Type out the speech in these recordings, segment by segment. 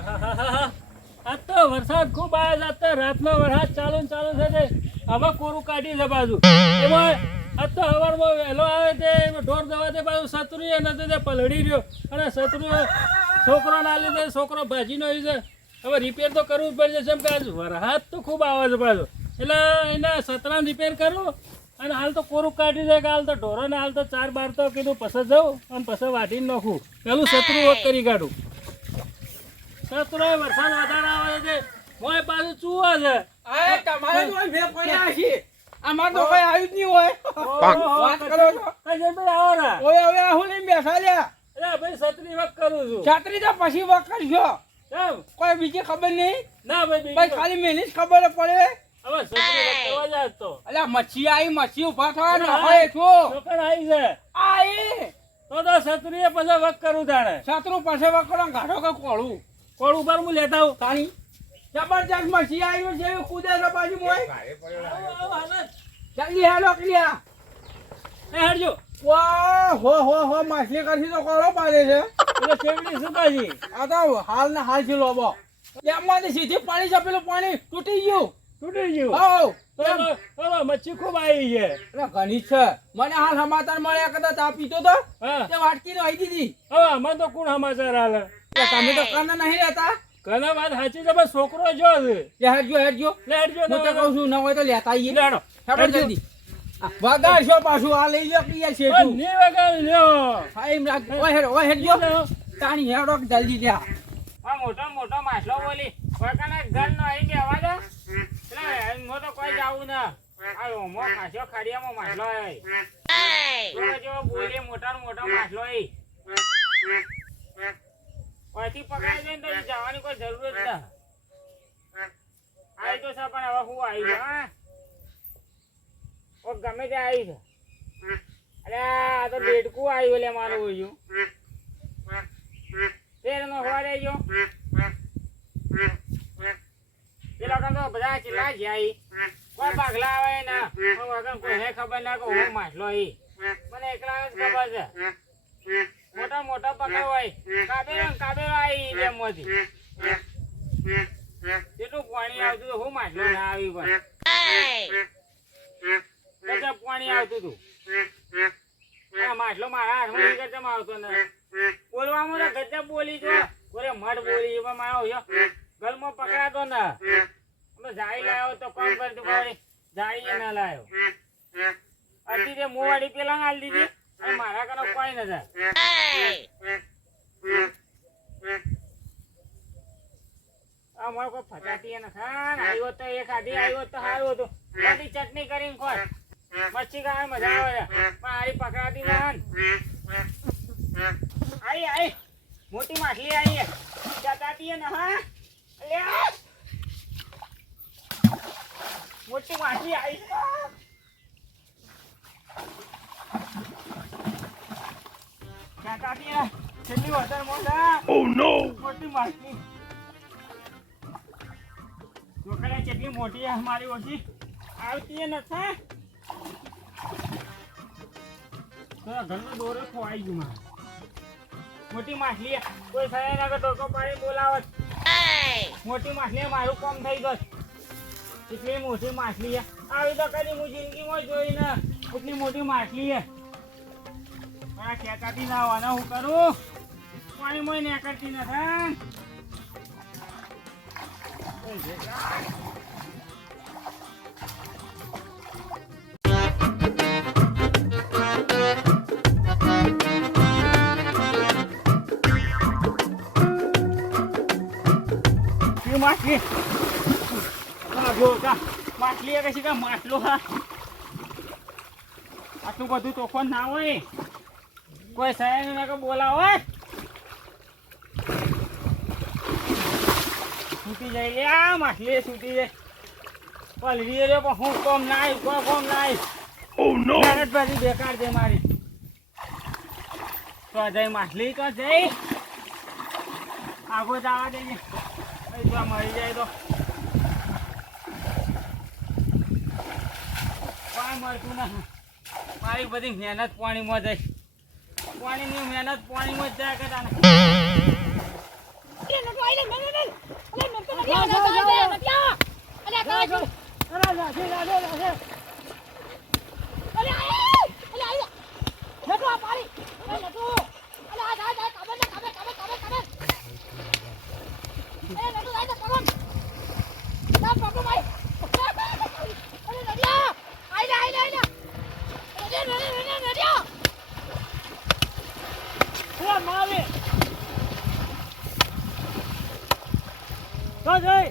આજ તો વરસાદ ખૂબ આવ્યો છે. આજ તો રાતનો વરસાદ ચાલુ છે તે હવે કોરું કાઢી છે બાજુ એમાં આજ તો સવારમાં વહેલો આવે તે ઢોર દવા તે બાજુ સતરું નથી તે પલળી રહ્યો અને સતરું છોકરો ના લીધે છોકરો ભાજીનો આવી છે. હવે રિપેર તો કરવું જ પડશે કેમ કે આજ વરસાદ તો ખૂબ આવે છે બાજુ એટલે એને સતરાને રિપેર કરું અને હાલ તો કોરું કાઢી જાય કે હાલ તો ઢોરોને હાલ તો 4-12 તો કીધું પછી જાઉં અને પછી વાટીને નાખું પેલું સતરું વક કરી કાઢું. સતરો વરસાદ વધારે આવે છે મોય પાછું ચૂવા છે. આ તમારે તો બે પડ્યા છે આમાં તો કઈ આવ્યું જ નહીં હોય વાત કરો તો કઈ ભાઈ આવો ને ઓય હવે આહું લઈને બેસા લ્યા અરે ભાઈ સતરી વક કરું છું. છાત્રી તો પછી વક કરજો કેમ કોઈ બીજી ખબર નહીં ના ભાઈ ભાઈ ખાલી મેની જ ખબર પડે. હવે સતરી વક કરવા જાય તો અલ્યા મચ્છી આવી મચ્છી ઉભા થવા ન હોય છો છોકરા આવી છે આઈ તો સતરીએ પછી વક કરું તાણે છાત્રું પાસે વક કરો ગાઢો કે કોળું કોળ ઉપર હું લેતા આવું તાણી જબરજસ્ત મચ્છી આવી છે કૂદે છે બાજુ મોય જલ્દી હેલો ક્લિયા એ હરજો વાહ હો માછલી કરશી તો કોળો પાડે છે એટલે કેવડી શું પાછી આ તો હાલ ને હાલ છે લોબો એમાંથી સીધી પાણી છે પેલું પાણી તૂટી ગયું તૂટી ગયું હાઉ તો મચ્છી ખૂબ આવી છે. એટલે ઘણી છે મને હાલ સમાચાર મળ્યા કદાચ આ પીતો તો હા તે વાટકી તો આવી દીધી હવે આમાં તો કોણ સમાચાર હાલે તમે તો કાના નહીં રહેતા ઘણા વાત સાચી છે પણ છોકરો જો છે હેડજો લે હરજો હું તો કહું છું ન હોય તો લેતા આવીએ લેડો હેડો જલ્દી વગાડશો પાછું આ લઈ લો ક્લિયર છે તું ની વગાડ લ્યો હા એમ રાખ ઓય હેડજો તાણી હેડો જલ્દી લ્યા આ મોટો માછલો બોલી કોઈકને ઘર નો આવી બેવા દો એટલે મો તો કોઈ જાવું ના આ ઓમો ખાસ્યો ખાડિયામાં માછલો આવી જો બોલી મોટો માછલો આવી ઓયથી પકડાઈ જાય ને તો જવાની કોઈ જરૂર જ ના આવી તો છે પણ હવે હું આવી છે હા ઓ ગમે તે આવી છે અરે આ તો બેડકું આવ્યું લે મારું ઓયું તેરનો હોવા દેજો એ લોકો તો બધા ચીલા જાય કોઈ પાગલા આવે ના વગર કોઈને ખબર ના કે હું માછલો ઈ મને એકલા જ ખબર છે મોટા પકડ હોય કાબેલો આવી લે મોથી કેટલું પાણી આવતું હતું હું માછલો ના આવી પણ ગજબ પાણી આવતું હતું આ માછલો મારા હાથમાં નીકળ કેમ આવતો ને બોલવામાં તો ગજબ બોલી જો બોલે મઢ બોલી એમાં મારો ગલમાં પકડાતો ને અમે જાળી લાવ્યો તો કોણ કરતું ભાઈ જાળી ના લાવ્યો અતિ તે મોવાડી પેલા ના દીધી અને મારા કનો કોઈ નતા આ મારો કોઈ ફટાતી ને ખાન આવ્યો તો એક આધી આવ્યો તો સારું હતું બધી ચટણી કરીને ખોટ મચ્છી ખાવા મજા આવે પણ આરી પકડાતી ના આઈ મોટી માછલી આવી ચટાતી ને હા અલ્યા મોટી માછલી આવી ચટાતી કેટલી વધારે મોટા ઓ નો મોટી માછલી જોકડા કેટલી મોટી મારી ઓછી આવતી નથી ઘરનો દોરો ખોવાઈ ગયું મારે મોટી માછલી કોઈ થાય ના ટોકો પાડી બોલાવત મોટી માછલી મારું કામ થઈ ગયું એટલી મોટી માછલી આવી તો કદી હું જિંદગીમાં જોઈ ને એટલી મોટી માછલી આ ખેંચાતી ના આવવાના હું કરું પાણી મોય ને કરતી નથી માછલી માછલી કશી કા માછલો હા આટલું બધું તોફાન ના હોય કોઈ સયાનું ના બોલાવો છૂટી જાય લે આ માછલી છૂટી જાય પલરી રે પણ હું કોમ ના કોઈ કોમ ના ઓ નો બધી બેકાર છે મારી તો જઈ માછલી તો જઈ આગો જવા દેજે જો મરી જાય તો કોઈ મળતું ના મારી બધી મહેનત પાણીમાં જાય પાણીની મહેનત પાણીમાં જ જાય કે જોજો લે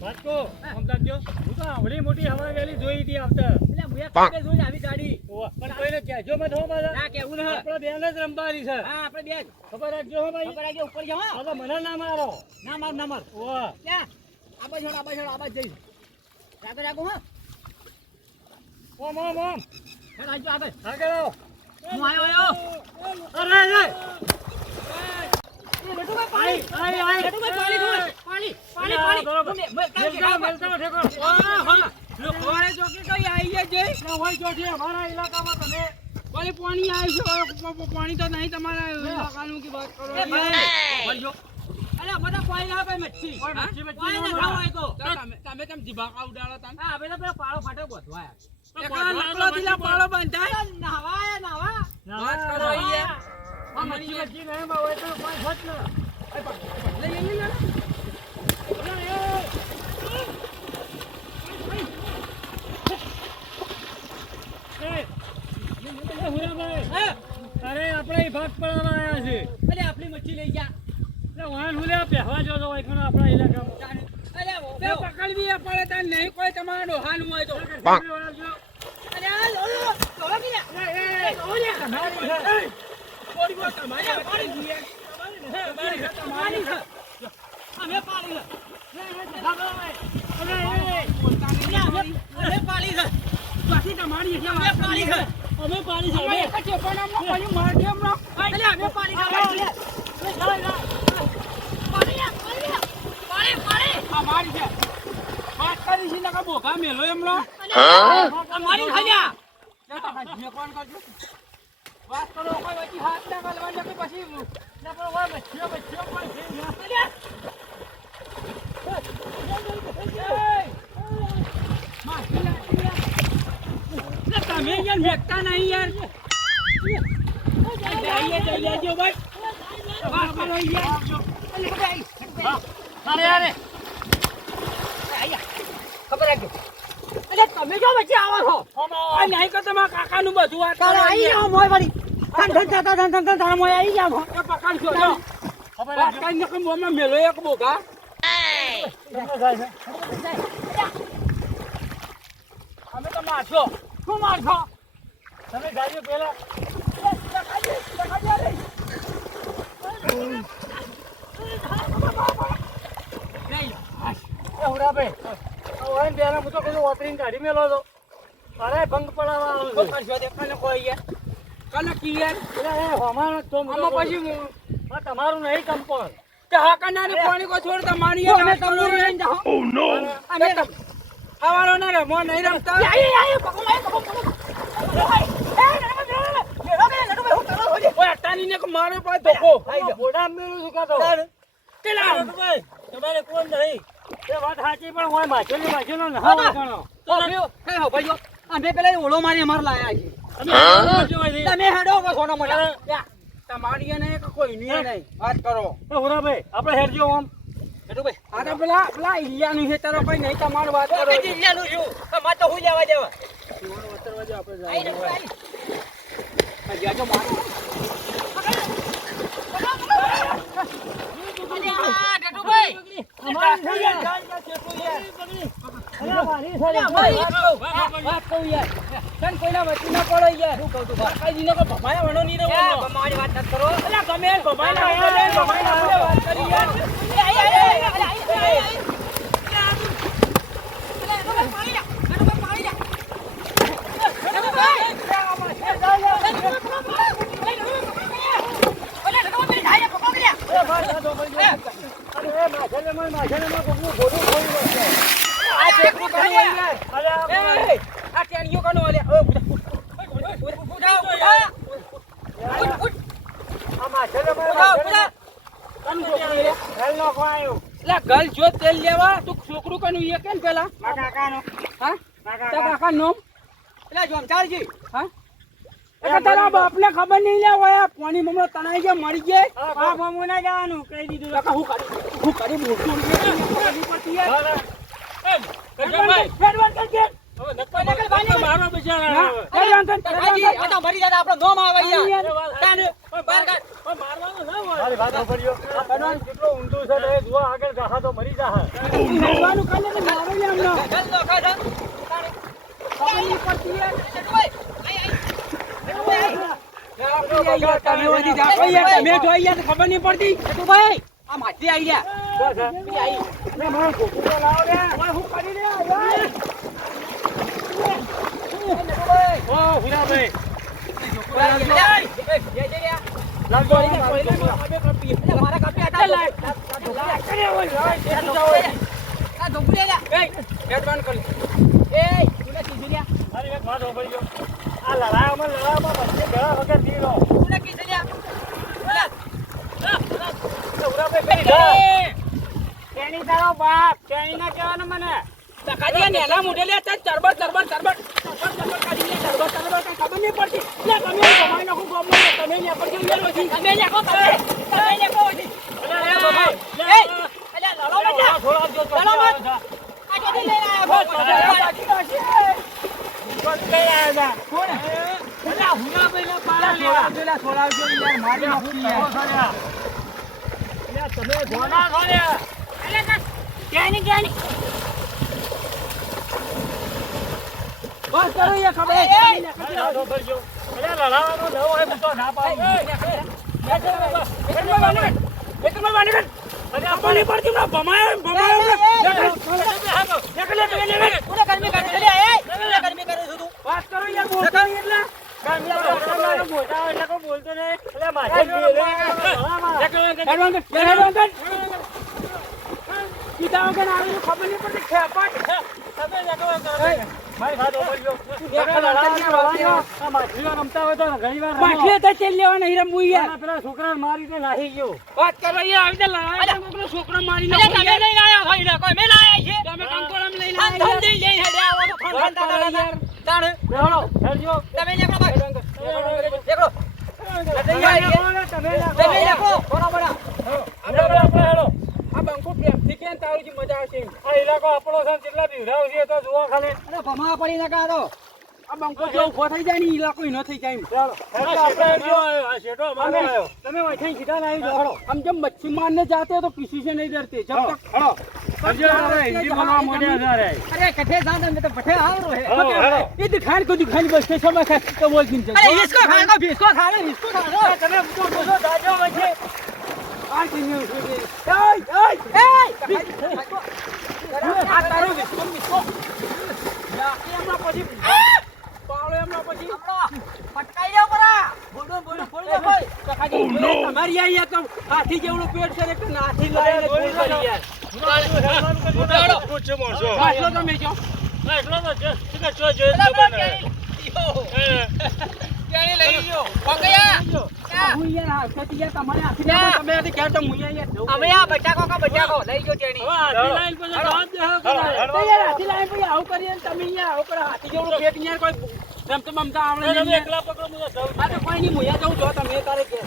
વાંચો સમજાવજો હું તો આવડી મોટી હવા વેલી જોઈ હતી આવતા ઓવા, પણ કોઈને કહેજો મત હો પાછા. આપણે બેન જ રમવાની છે ખબર રાખજો હો ભાઈ હવે મને ના મારો ઓવા. ઓમ ઓમ ઓમ આગળ આવો. અરે અરે પાણી તો નહીં તમારા ઇલાકાનું કે વાત કરો તમે કેમ જીભાકા ઉડાડો તમે પાળો બંધાય વાત કરો આ મચ્છી મચ્છી નહીં બા હોય તો કોઈ હોત ન. અરે આપણે ભાગ પડવા આવ્યા છે. આપણી મચ્છી લઈ ગયા એટલે વાહન હુલ્યા પહેવા જો તો હોય આપણા ઇલાકામાં. પકડવી પડે તાર નહીં કોઈ તમારા ડોહાનું હોય તો બોકા મેલો એમનો વાત કરો કોઈ વચ્ચે હાથ ના ગાલવા કે પછી તમે યાર મેકતા નહીં યાર જઈએ ભાઈ વાત કરો યાર અરે અરે ખબર રાખજો અરે તમે જો વચ્ચે આવો છો આ નહીં કે તમારા કાકાનું બધું વાત કરો આવી જાવ મોય વળી ધન મોય આવી જાવ પકડજો જો ખબર વાત કરીને કે મોમાં મેલો એક બોગા અમે તો મારશો શું મારશો તમે ગાડીઓ પેલા હું તો કીધું ઓતરીને કાઢી મેલો તો અરે ભંગ પડાવવા આવું છું. તમારું નહીં કંપન પાણી કો છોડ તમારી હવારો ના રમો નહીં રમતા મારો પાસે ધોકો બોડા મેળું છું કાં તો. તમારે કોણ નહીં એ વાત સાચી પણ હું માછલી નો અમે પેલા ઓળો મારી અમારે લાયા છે તમે હેડો સોના મોટા તમારી એને કોઈ નહીં વાત કરો ભાઈ આપણે હેરજો આમ ભાઈ આ તો પેલા ઇલિયાનું છે તારો કોઈ નહીં તમારું વાત કરો ઇલિયાનું છું તમારે તો હું જવા દેવા કોઈના વચ્ચે ના પડો યાર શું કહું તું કાકાજી નો ભમાયા વણો નહીં રહો મારી વાત ન કરો એટલે ગમે ભમાયા વાત કરી યાર આ છોકરું કોનું હોય યાર? એ, આ ટેણીઓ કોનું હોય? ઓય, ઉઠા, ઉઠા. ઉઠ. ઉઠા. કોનું છોકરું છે? ઘર નોખવા આવ્યો. લા, ગલ જો તેલ લેવા તું છોકરું કોનું એ કેમ પેલા? મારા કાકાનો. હા? મારા તારા કાકા. કાકા નામ? એટલે જોમચાળજી હા? એ તારા બાપને ખબર નહીં લે ઓયા પાણી મમરો તણાઈ ગયા મરી ગયા આ મામું ના જવાનું કહી દીધું. કાકા હું કરી મોટું ખબર પડતી યાર કરજણભાઈ, એડવાન્સ કરજે હવે નક્કી મારો બિચારા હવે. એડવાન્સ કાકાજી આ તો મરી જાય આપણો નોમ આવે યાર તાને બહાર કાઢ પણ મારવાનું ના હોય. કેટલો ઊંધું છે ને, એ જુઓ આગળ જાહા તો મરી જાહા. એડવાન્સ કાલે તો મારે લે અમને ગલ નો ખાધા ખબર નહીં પડતી યાર તમે વધી જાઓ યાર તમે જો યાર ખબર નહીં પડતી તું ભાઈ આ માછી આવી ગયા હું કરી રે યાર ઓ, ભૂરાભાઈ. મારા કાપી હતા આ ધોબડી લે એડવાન્સ કરી એ તું સીધી લે અરે એક વાત સાંભળજો. આ લડાઈમાં વચ્ચે ગળા વગર દીનો. તું કીધી લે ભૂરાભાઈ કરી દે. તેની તારો બાપ તેની ના કહેવાનું મને. કાઢી નેના મોઢે લે ચરબટ કાઢી લે ચરબટ કઈ ખબર નહીં પડતી લે તમે કમાઈ નાખો ગોમમાં તમે ને પર કેમ લેલો છી તમે લેકો તમે લેકો ઓજી એ અલ્યા લડો બેટા થોડા જો લડો મત આ જોડી લઈને આયા કઈ આવ્યા કોણ એલા હુનાભાઈ ને પાલા લેવા પેલા છોડાવજો યાર મારી નાખી યાર તમે જોના છો ને. બસ કરો યાર ખબર અલા, સાંભળજો. અલા, લડાવાનું ન હોય હું તો ના પાડું. આપણને પડતી ના ભમાય પૂરે ગરમી કાઢી લે એ પૂરે ગરમી કરે છું તું વાત કરો યાર બોલતા નહીં એટલે ગામના મોટા હોય એટલે કોઈ બોલતો નહીં. અલા, માથે જ લડામાં. સીધા વગર આવેલું ખબર નહીં પડતી ખેપાટ તમે જતો કરો. ભાઈ, વાત સાંભળજો. આ માછલીઓ રમતા હોય તો ઘણી વાર રમો. માછલી તો તેલ લેવા નહીં રમવું યાર આ પેલા છોકરાને મારી તો નાહી ગયો. વાત કરો યાર આવી રીતે લડાઈ કોકનો છોકરો મારી અલ્યા નાખો તમે લઈને આયા હોય ને કોઈ મે લાયા છે તમે કંકોડમ લઈને ખાન આવ્યા ખાન લઈ હેડે આવો તો ખાન ખાન વાત કરો યાર તાણ બેહો, હેડજો. તમે લેકો ભાઈ લેકો તમે લેકો બરાબર આપણે હેડો. આ બંકો પ્રેમથી કેમ તારું જે મજા આવશે આ ઇલાકો આપણો છે ને કેટલા બીવડાવ છે તો જુઓ ખાલી. અરે ભમા પડી ના કાઢો આ બંકો જો ઉભો થઈ જાય ને ઈ લાકો ઈ ન થઈ જાય એમ. ચાલો, આપણે હેડજો. આ શેઠો અમારો આવ્યો. તમે વૈઠાઈ સીધા ના આવી જાઓ. हम जब मच्छी मारने जाते हैं तो किसी से नहीं डरते जब तक હેડજો, હવે હિન્દી બોલવા માંડ્યા છે રે. અરે કઠે જાન में तो बठे आ रहे હેડો, હેડો. ये दिखाने को दिखाने बस स्टेशन में खाए तो बोल दिन अरे इसको खाएगा भी इसको खा लो इसको खा लो તમે તો બોલો દાજો વચ્ચે. आ दिन में ए आ तारो इसको या के हमरा પછી પાવળે हमरा પછી પટકાઈ જાવ પરા બોલો ભાઈ તમારી અહીંયા તો હાથી જેવડું પેટ છે ને કે નાથી લાઈને બોલ કરી યાર પાછો તમે જો એટલો તો છે. ઠીક છે, જો જો કેણી લઈ ગયો પકયા હું યાર હાથથી યાર તમારે હાથી ના તમે આથી ક્યાં તો હું યાર અમે આ બચાકો કા બચાકો લઈ ગયો કેણી હવે હાથી લાઈન પર જવા જ દેહો કે ના. તો યાર હાથી લાઈન પછી આવું કરીએ ને તમે યાર આવું કરો હાથી જેવડું પેટ યાર કોઈ રમતો બમતા આવડે તમે નહીં એકલા પકડો, હું તો જાઉં છું. આ તો કોઈ નહીં મુયા જવું જો તમે તારે કે